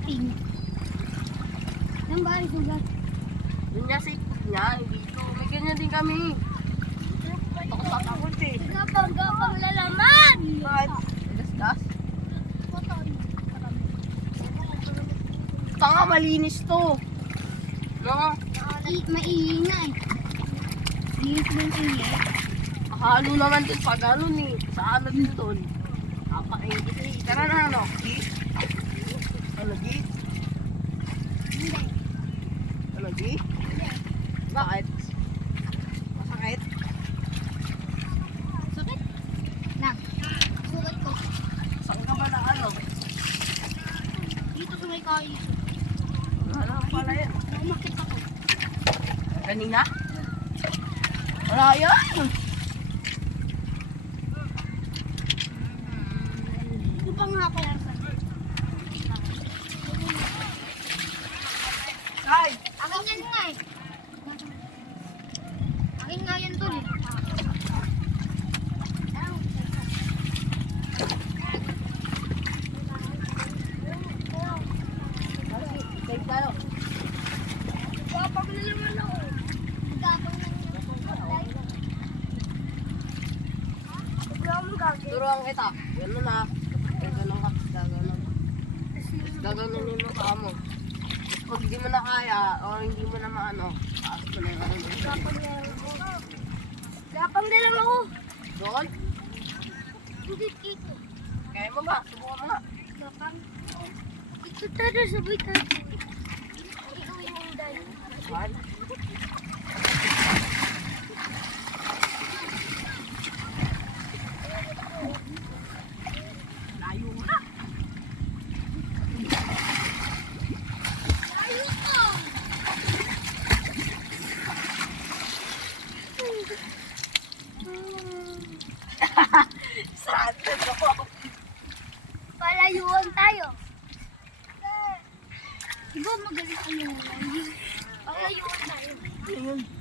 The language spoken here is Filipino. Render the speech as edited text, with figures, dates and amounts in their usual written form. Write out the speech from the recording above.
natin. Saan ba yung sugat? Yun nga sa ikot niya, dito. May ganyan din kami. Takot eh. Gapang lalaman! Bakit? Gas-gas? Tanga, malinis to. No? Maingay. Linis mo yung ingay. Halo naman din pag ano ni. Sa ano din doon. Napakaingit eh. Tara na ano? G? Ano G? Hindi. Ano G? Bakit? Masakit? Sugat? Na. Sugat ko. Saan ka ba na ano? Dito sa may kayo. Ano pala yan? Umakit ako. Kanina? Wala yan! Ito pang hapon lang sa. Ay! Akin yan nga eh. Akin nga yan tol eh. Save tayo. Gapang lalaman ako. Gapang Turuan kita. Gano'n na. Gano'n ka. Gano'n. Gaganon yung mukha mo. Pag di mo na kaya o hindi mo na maano, taas mo na yung ano. Gapang lalaman ako. Doon? Hindi dito. Kaya mo ba? Subukan mo nga. Gapang. Ito tayo sabay tayo. Ikaw yung dahil. One. Layo na. Ayun ko. Saan ko? Palayuan tayo. Diba magaling kayo? Palayuan tayo. Ayun.